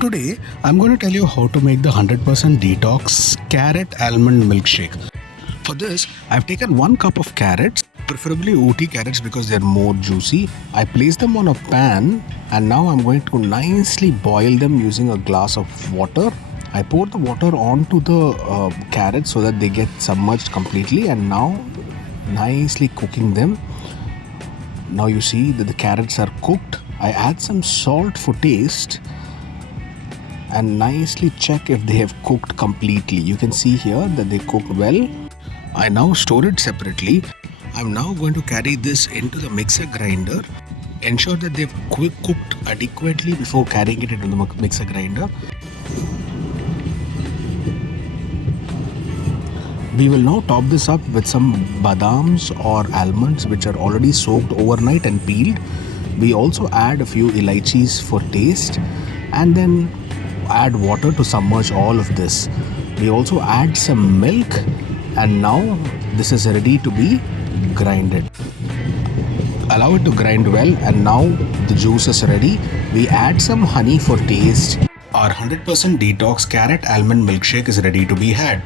Today, I'm going to tell you how to make the 100% detox carrot almond milkshake. For this, I've taken 1 cup of carrots, preferably OT carrots because they're more juicy. I place them on a pan and now I'm going to nicely boil them using a glass of water. I pour the water onto the carrots so that they get submerged completely, and now nicely cooking them. Now you see that the carrots are cooked. I add some salt for taste and nicely check if they have cooked completely. You can see here that they cooked well. I now store it separately. I'm now going to carry this into the mixer grinder. Ensure that they've cooked adequately before carrying it into the mixer grinder. We will now top this up with some badams or almonds which are already soaked overnight and peeled. We also add a few elaichis for taste and then add water to submerge all of this. We also add some milk, and now this is ready to be grinded. Allow it to grind well, and now the juice is ready. We add some honey for taste. Our 100% detox carrot almond milkshake is ready to be had.